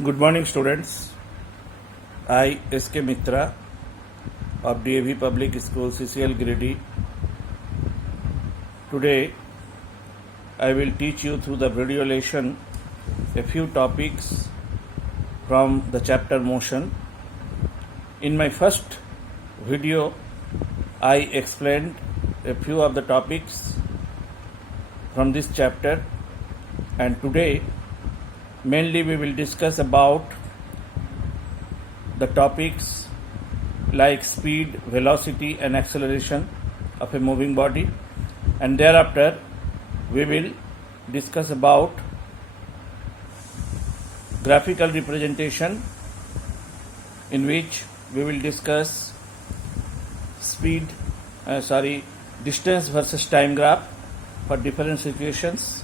Good morning, students. I, S.K. Mitra of DAV Public School, CCL Grady. Today, I will teach you through the video lesson a few topics from the chapter Motion. In my first video, I explained a few of the topics from this chapter, and today mainly we will discuss about the topics like speed, velocity and acceleration of a moving body, and thereafter we will discuss about graphical representation, in which we will discuss distance versus time graph for different situations.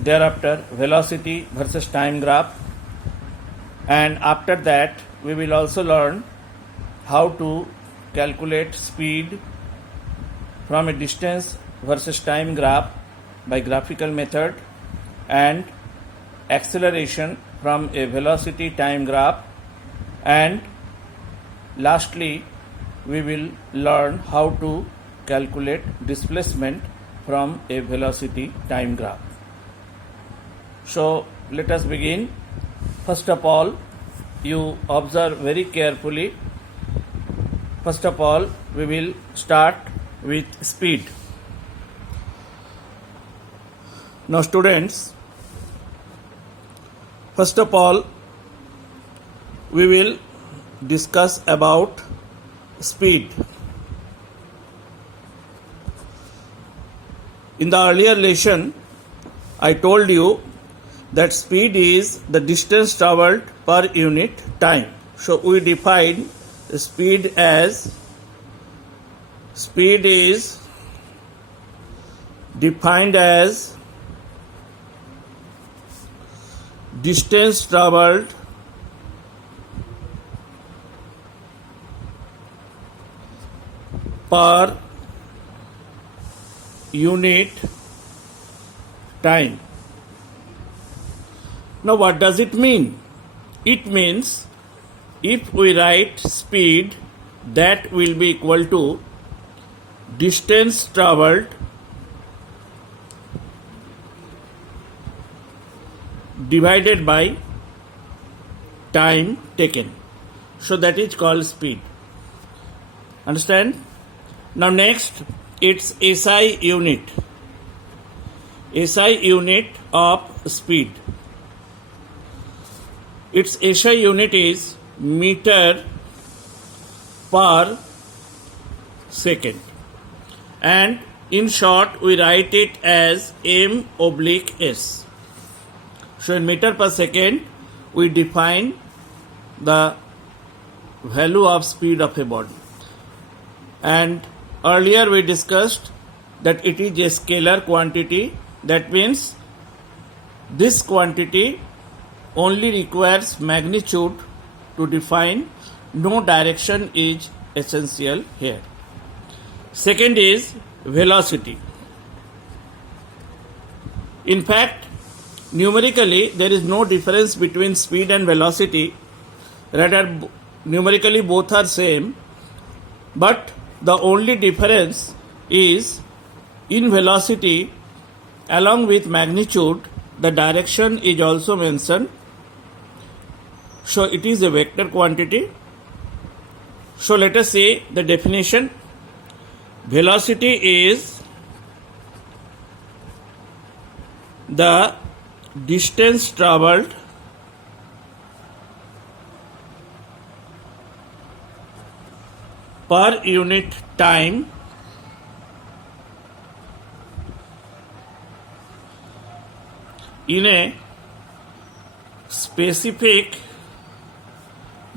Thereafter, velocity versus time graph, and after that we will also learn how to calculate speed from a distance versus time graph by graphical method, and acceleration from a velocity time graph, and lastly we will learn how to calculate displacement from a velocity time graph. So let us begin. First of all, you observe very carefully. First of all, we will start with speed. Now students, first of all, we will discuss about speed. In the earlier lesson, I told you that speed is the distance traveled per unit time. So we define speed is defined as distance traveled per unit time. Now what does it mean? It means if we write speed, that will be equal to distance traveled divided by time taken. So that is called speed. Understand? Now next, it's SI unit. SI unit of speed. Its SI unit is meter per second, and in short we write it as m/s. So in meter per second we define the value of speed of a body, and earlier we discussed that it is a scalar quantity. That means this quantity only requires magnitude to define. No direction is essential here. Second is velocity. In fact, numerically there is no difference between speed and velocity. Rather, numerically both are same, but the only difference is in velocity, along with magnitude, the direction is also mentioned. So it is a vector quantity. So let us say the definition. Velocity is the distance traveled per unit time in a specific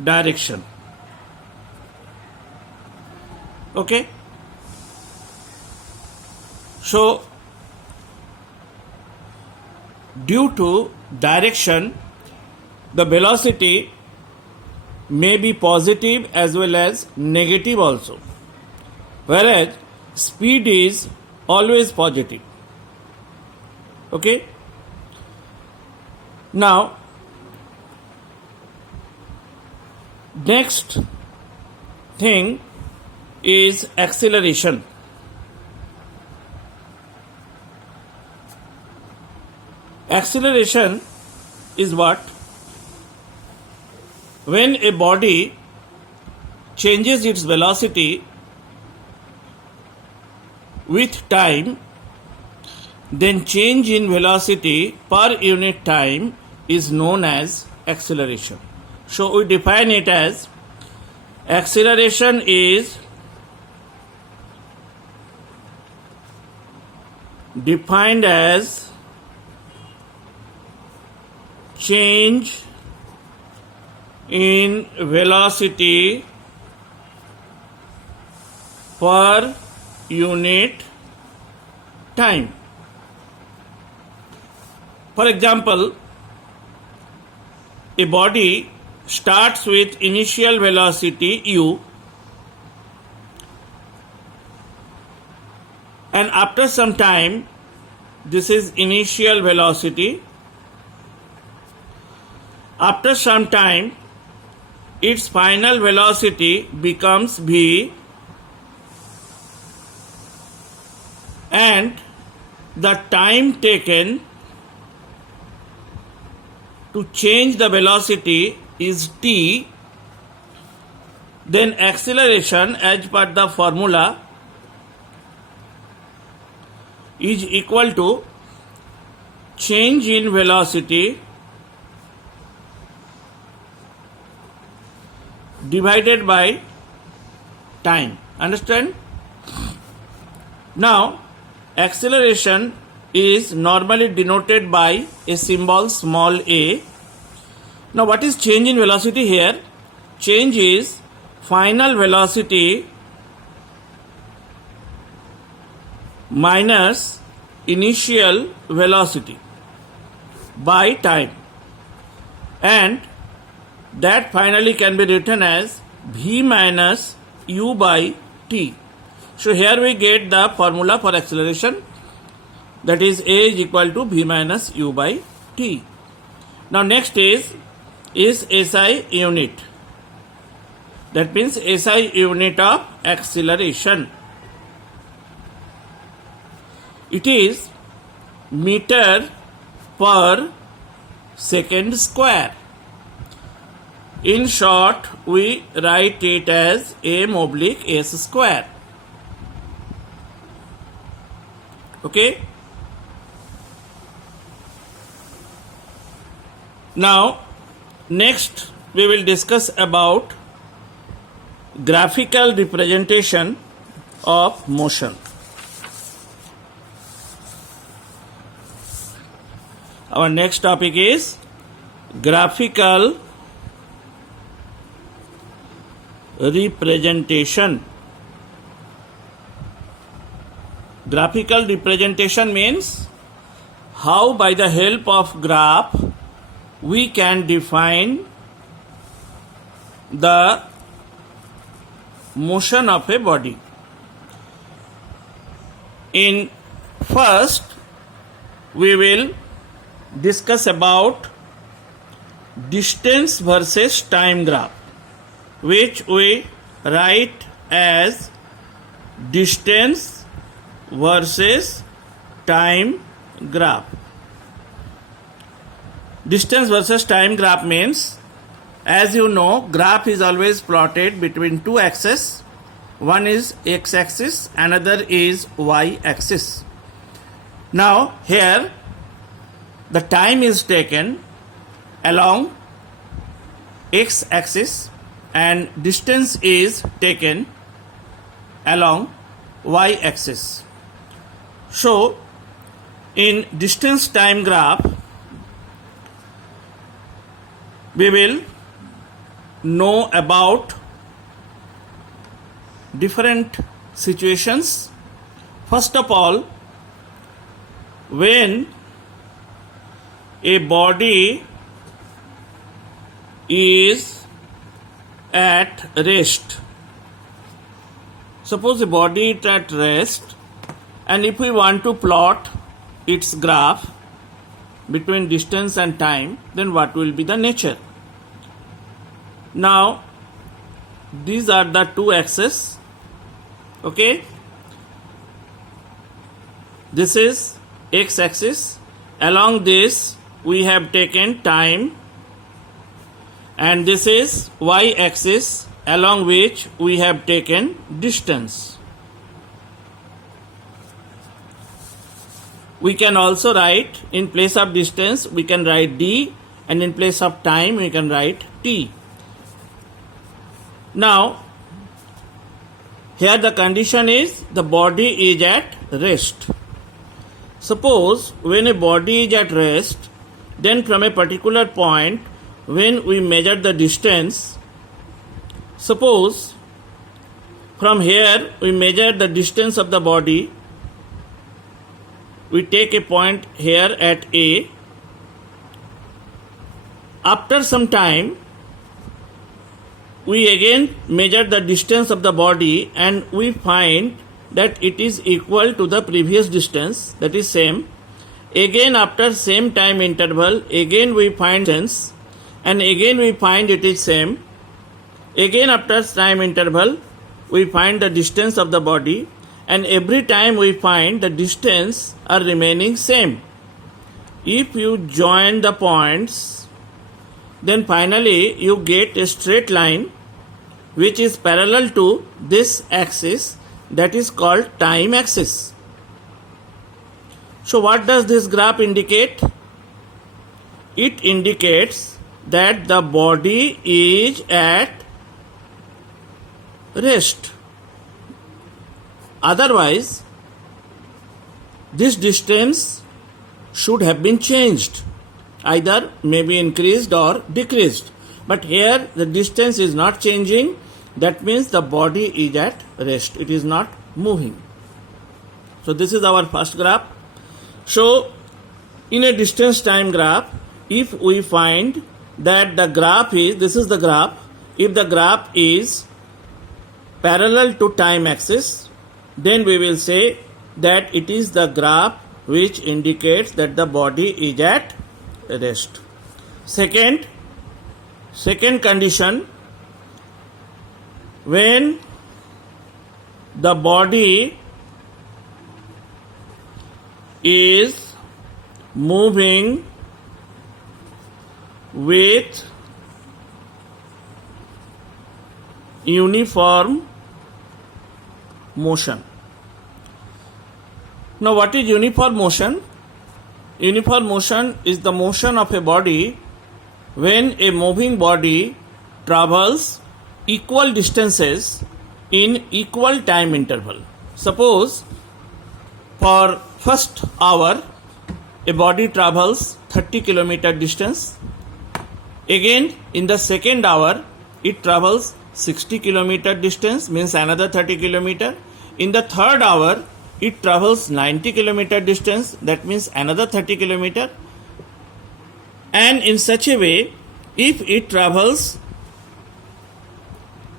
direction. Okay? So, due to direction, the velocity may be positive as well as negative also, whereas speed is always positive. Okay? Now, Next thing is acceleration. Acceleration is what? When a body changes its velocity with time, then change in velocity per unit time is known as acceleration. So we define it as acceleration is defined as change in velocity per unit time. For example, a body starts with initial velocity u, and after some time, this is initial velocity. After some time, its final velocity becomes v, and the time taken to change the velocity is t. Then acceleration as per the formula is equal to change in velocity divided by time. Understand? Now, acceleration is normally denoted by a symbol small a. Now, what is change in velocity here? Change is final velocity minus initial velocity by time, and that finally can be written as v minus u by t. So here we get the formula for acceleration, that is a is equal to v minus u by t. Now next is SI unit. That means SI unit of acceleration. It is meter per second square. In short, we write it as m oblique s square. Okay. Now, next we will discuss about graphical representation of motion. Our next topic is graphical representation. Graphical representation means how by the help of graph we can define the motion of a body. In first, we will discuss about distance versus time graph, which we write as distance versus time graph. Distance versus time graph means, as you know, graph is always plotted between two axes. One is x-axis, another is y-axis. Now here the time is taken along x-axis and distance is taken along y-axis. So in distance time graph, we will know about different situations. First of all, when a body is at rest, suppose a body is at rest, and if we want to plot its graph between distance and time, then what will be the nature? Now these are the two axes. Okay, this is x axis. Along this we have taken time, and this is y axis, along which we have taken distance. We can also write, in place of distance we can write d, and in place of time we can write t. Now here the condition is the body is at rest. Suppose when a body is at rest, then from a particular point when we measure the distance, suppose from here we measure the distance of the body, we take a point here at A. After some time we again measure the distance of the body and we find that it is equal to the previous distance, that is same. Again after same time interval, again we find distance and again we find it is same. Again after time interval we find the distance of the body, and every time we find the distance are remaining same. If you join the points, then finally you get a straight line which is parallel to this axis, that is called time axis. So what does this graph indicate? It indicates that the body is at rest. Otherwise, this distance should have been changed, either maybe increased or decreased. But here the distance is not changing, that means the body is at rest, it is not moving. So this is our first graph. So in a distance time graph, if we find that the graph is, this is the graph, if the graph is parallel to time axis, then we will say that it is the graph which indicates that the body is at rest. Second condition, when the body is moving with uniform motion. Now what is uniform motion? Uniform motion is the motion of a body when a moving body travels equal distances in equal time interval. Suppose for first hour a body travels 30 kilometer distance. Again in the second hour it travels 60 kilometer distance, means another 30 kilometer. In the third hour it travels 90 kilometer distance, that means another 30 kilometer. And in such a way, if it travels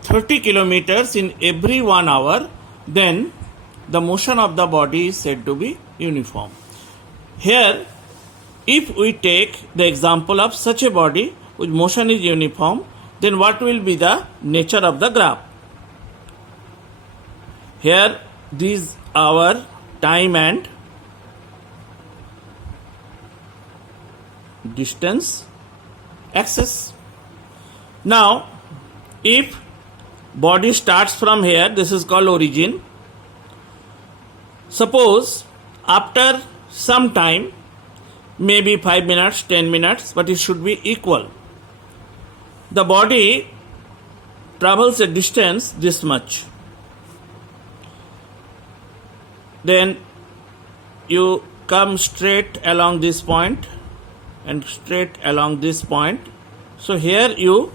30 kilometers in every 1 hour, then the motion of the body is said to be uniform. Here, if we take the example of such a body whose motion is uniform, then what will be the nature of the graph? Here, these our time and distance axis. Now, if body starts from here, this is called origin. Suppose after some time, maybe 5 minutes, 10 minutes, but it should be equal. The body travels a distance this much. Then you come straight along this point and straight along this point. So here you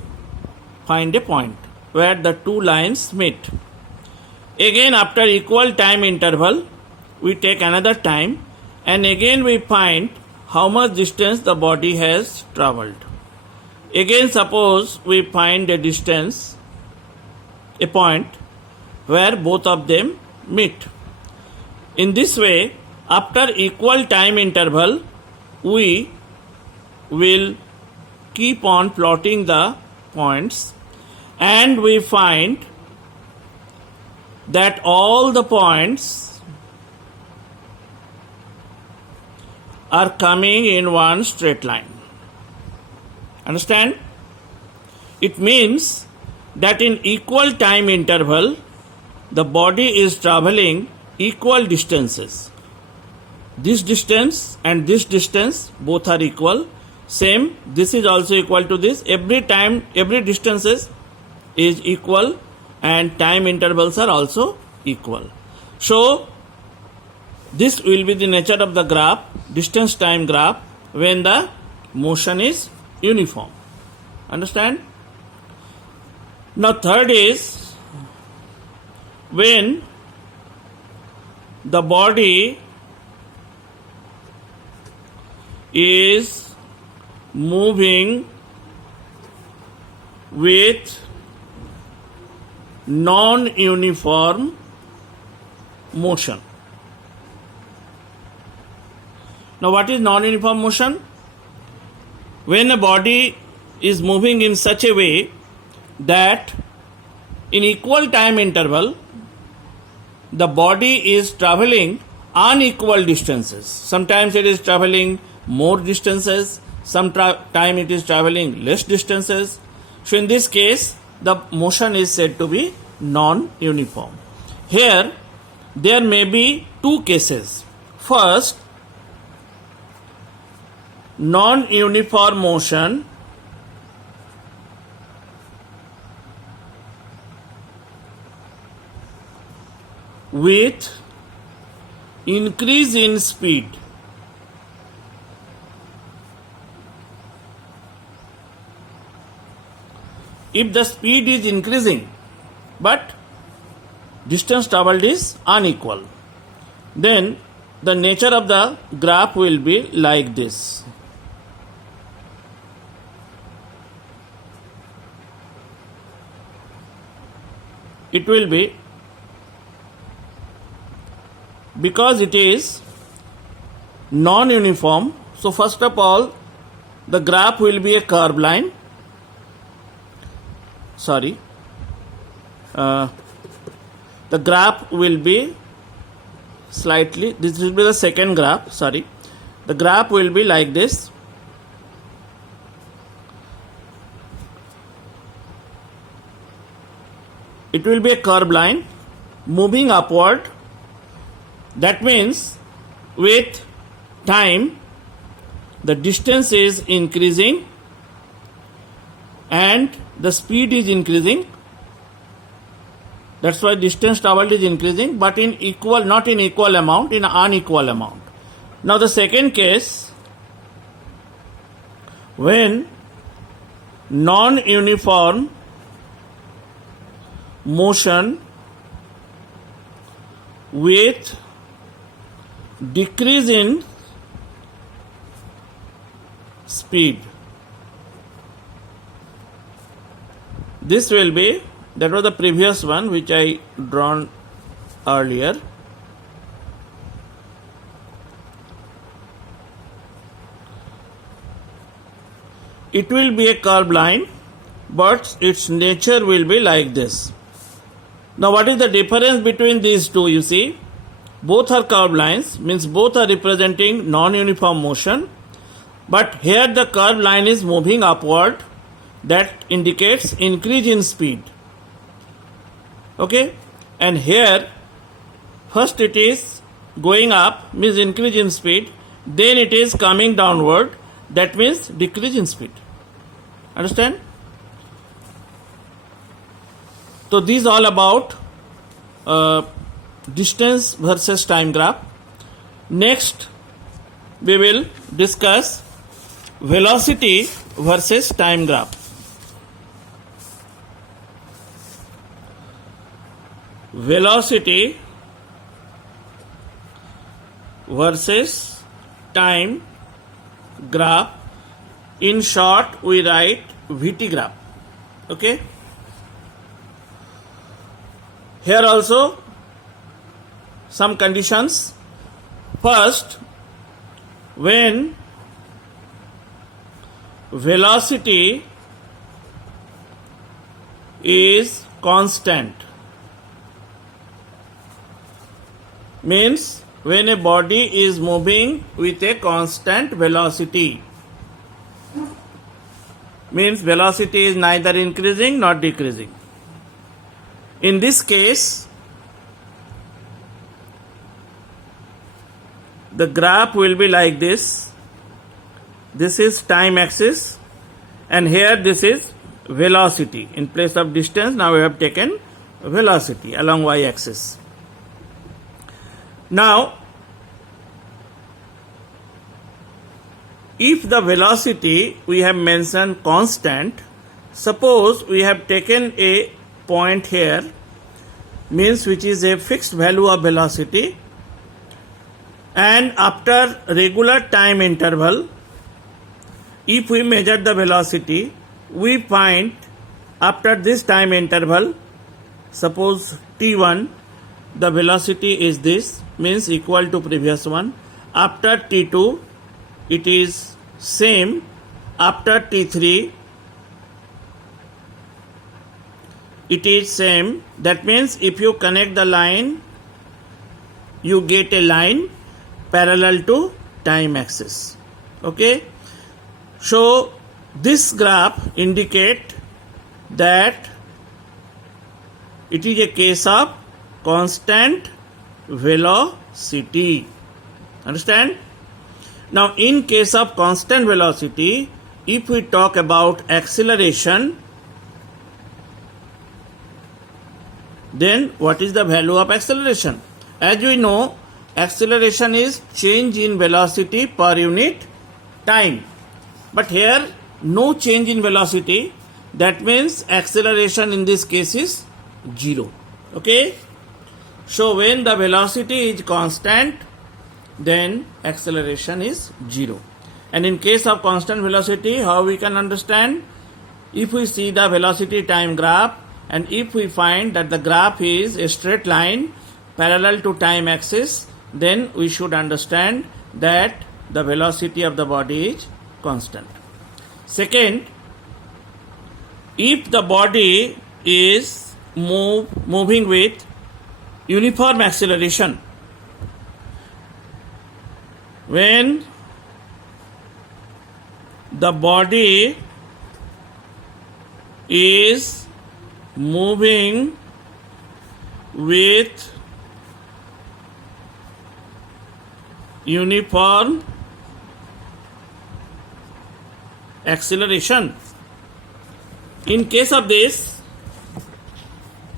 find a point where the two lines meet. Again after equal time interval, we take another time and again we find how much distance the body has travelled. Again suppose we find a distance, a point where both of them meet. In this way, after equal time interval, we will keep on plotting the points, and we find that all the points are coming in one straight line. Understand? It means that in equal time interval, the body is traveling equal distances. This distance and this distance both are equal. Same, this is also equal to this. Every time, every distances is equal and time intervals are also equal. So, this will be the nature of the graph, distance time graph, when the motion is uniform. Understand? Now, third is when the body is moving with non-uniform motion. Now, what is non-uniform motion? When a body is moving in such a way that in equal time interval the body is traveling unequal distances. Sometimes it is traveling more distances, time it is traveling less distances. So in this case the motion is said to be non-uniform. Here there may be two cases. First, non-uniform motion with increase in speed. If the speed is increasing but distance traveled is unequal, then the nature of the graph will be like this. It will be, because it is non-uniform, so first of all the graph will be a curved line. The graph will be slightly, this will be the second graph, the graph will be like this. It will be a curved line moving upward. That means with time the distance is increasing and the speed is increasing. That's why distance traveled is increasing, but in equal, not in equal amount, in unequal amount. Now the second case, when non-uniform motion with decrease in speed. This will be, that was the previous one which I drawn earlier. It will be a curved line, but its nature will be like this. Now what is the difference between these two? You see, both are curved lines, means both are representing non-uniform motion, but here the curved line is moving upward, that indicates increase in speed. Okay, and here first it is going up, means increase in speed, then it is coming downward, that means decrease in speed. Understand? So these all about distance versus time graph. Next we will discuss velocity versus time graph. Velocity versus time graph. In short we write VT graph. Okay. Here also some conditions. First, when velocity is constant. Means when a body is moving with a constant velocity. Means velocity is neither increasing nor decreasing. In this case, the graph will be like this. This is time axis, and here this is velocity. In place of distance, now we have taken velocity along y axis. Now, if the velocity we have mentioned constant, suppose we have taken a point here, means which is a fixed value of velocity, and after regular time interval, if we measure the velocity, we find after this time interval, suppose t1, the velocity is this, means equal to previous one. After t2, it is same. After t3, it is same. That means if you connect the line, you get a line parallel to time axis. Okay. So this graph indicate that it is a case of constant velocity. Understand? Now in case of constant velocity, if we talk about acceleration, then what is the value of acceleration? As we know, acceleration is change in velocity per unit time. But here no change in velocity, that means acceleration in this case is 0. Okay. So when the velocity is constant, then acceleration is 0. And in case of constant velocity, how we can understand? If we see the velocity time graph, and if we find that the graph is a straight line parallel to time axis, then we should understand that the velocity of the body is constant. Second, if the body is moving with uniform acceleration, when the body is moving with uniform acceleration, in case of this,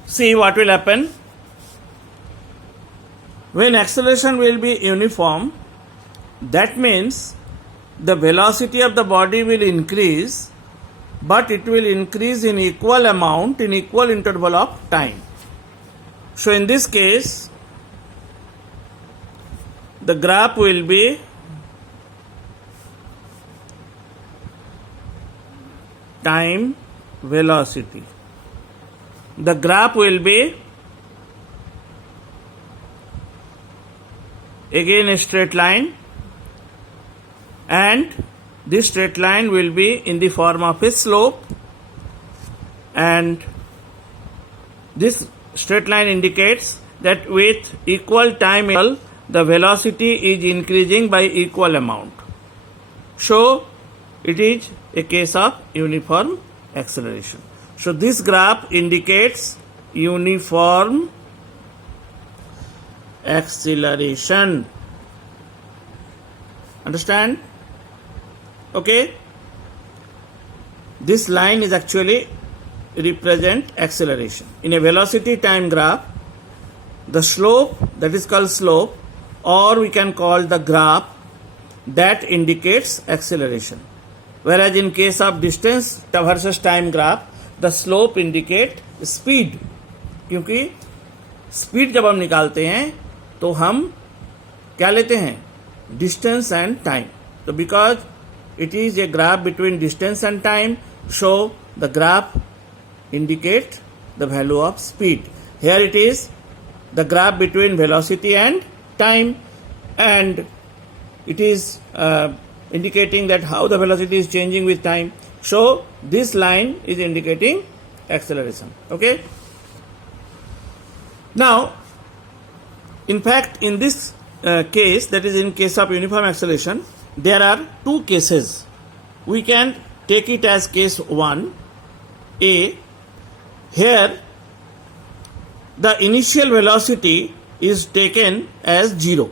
see what will happen. When acceleration will be uniform, that means the velocity of the body will increase, but it will increase in equal amount in equal interval of time. So in this case, the graph will be time velocity. The graph will be again a straight line, and this straight line will be in the form of a slope, and this straight line indicates that with equal time interval the velocity is increasing by equal amount. So it is a case of uniform acceleration. So this graph indicates uniform acceleration. Understand? Okay. This line is actually represent acceleration. In a velocity time graph, the slope, that is called slope, or we can call the graph, that indicates acceleration. Whereas in case of distance versus time graph, the slope indicate speed. क्योंकि speed जब हम निकालते हैं तो हम क्या लेते हैं? Distance and time. तो because it is a graph between distance and time, so the graph indicate the value of speed. Here it is the graph between velocity and time, and it is indicating that how the velocity is changing with time. So this line is indicating acceleration. Okay. Now, in fact, in this case, that is in case of uniform acceleration, there are two cases. We can take it as case 1, A. Here, the initial velocity is taken as 0.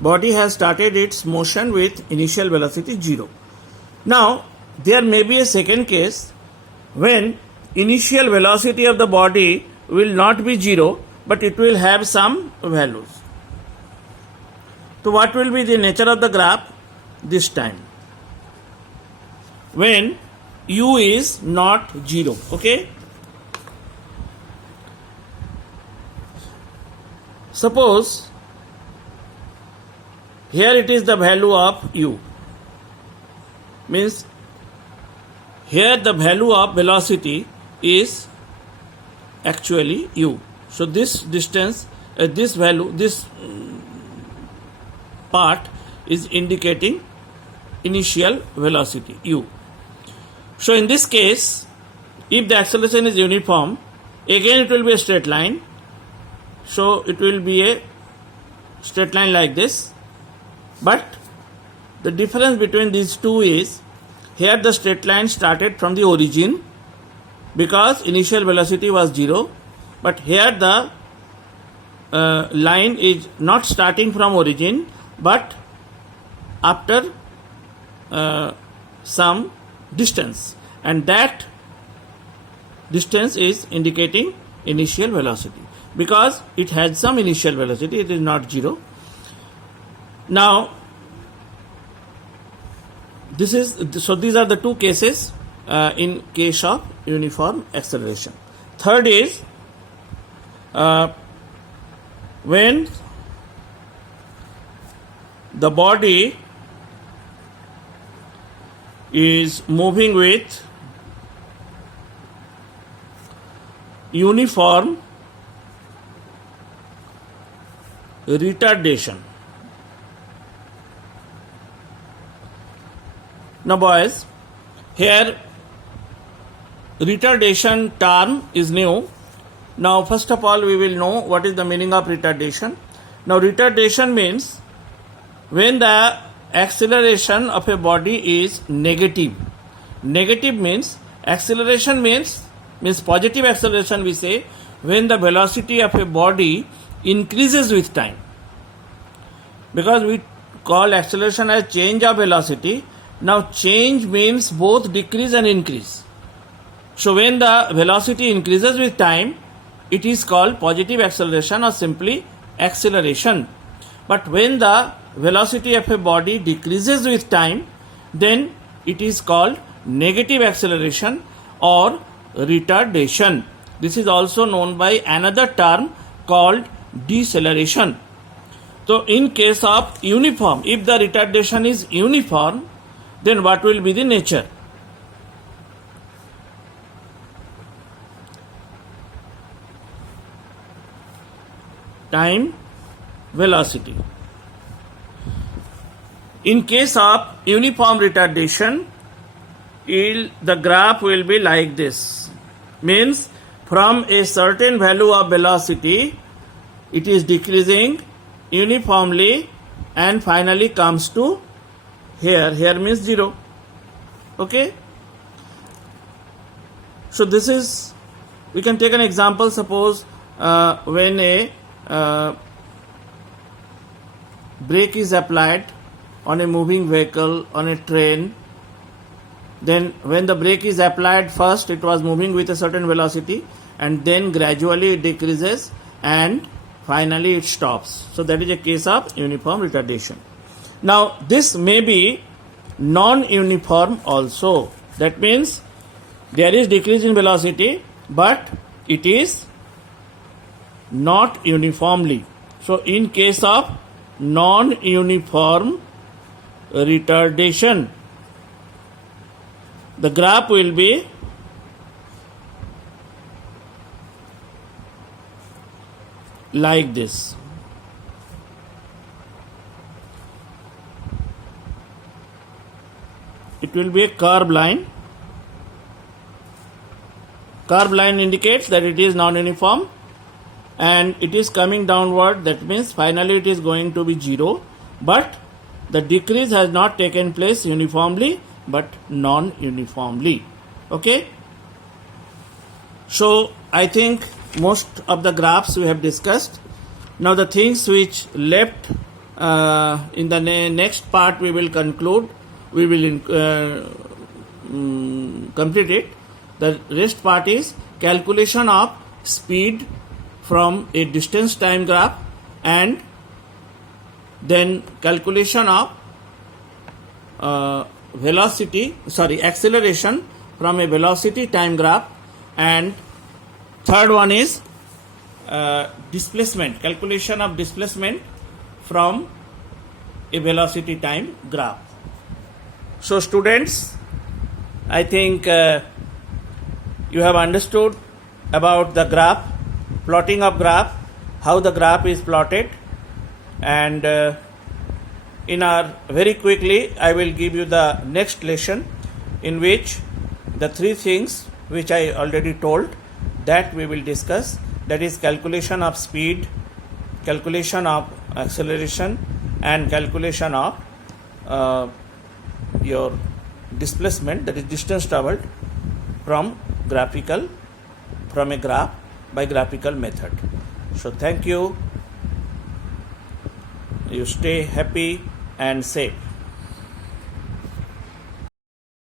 Body has started its motion with initial velocity 0. Now, there may be a second case when initial velocity of the body will not be 0, but it will have some values. So, what will be the nature of the graph this time? When u is not 0, okay? Suppose here it is the value of u, means here the value of velocity is actually u. So this distance, this value, this part is indicating initial velocity u. So in this case, if the acceleration is uniform, again it will be a straight line. So it will be a straight line like this. But the difference between these two is, here the straight line started from the origin because initial velocity was 0, but here the line is not starting from origin but after some distance, and that distance is indicating initial velocity because it has some initial velocity, it is not 0. Now, these are the two cases in case of uniform acceleration. Third is when the body is moving with uniform retardation. Now boys, here retardation term is new. Now first of all we will know what is the meaning of retardation. Now retardation means when the acceleration of a body is negative. Negative means acceleration means positive acceleration we say when the velocity of a body increases with time. Because we call acceleration as change of velocity. Now change means both decrease and increase. So when the velocity increases with time, it is called positive acceleration or simply acceleration. But when the velocity of a body decreases with time, then it is called negative acceleration or retardation. This is also known by another term called deceleration. So in case of uniform, if the retardation is uniform, then what will be the nature? Time, velocity. In case of uniform retardation, the graph will be like this. Means from a certain value of velocity, it is decreasing uniformly and finally comes to here. Here means 0. Okay. So this is, we can take an example. Suppose when a brake is applied on a moving vehicle, on a train, then when the brake is applied, first it was moving with a certain velocity and then gradually it decreases and finally it stops. So that is a case of uniform retardation. Now this may be non-uniform also. That means there is decrease in velocity but it is not uniformly. So in case of non-uniform retardation, the graph will be like this. It will be a curved line Curved line indicates that it is non-uniform and it is coming downward. That means finally it is going to be 0, but the decrease has not taken place uniformly but non-uniformly. Okay. So I think most of the graphs we have discussed. Now the things which left in the next part we will conclude. We will complete it. The rest part is calculation of speed from a distance time graph and then calculation of acceleration from a velocity time graph, and third one is displacement, calculation of displacement from a velocity time graph. So students, I think you have understood about the graph, plotting of graph, how the graph is plotted, and very quickly I will give you the next lesson in which the three things which I already told that we will discuss, that is calculation of speed, calculation of acceleration, and calculation of your displacement, that is distance traveled from a graph by graphical method. So thank you. You stay happy and safe.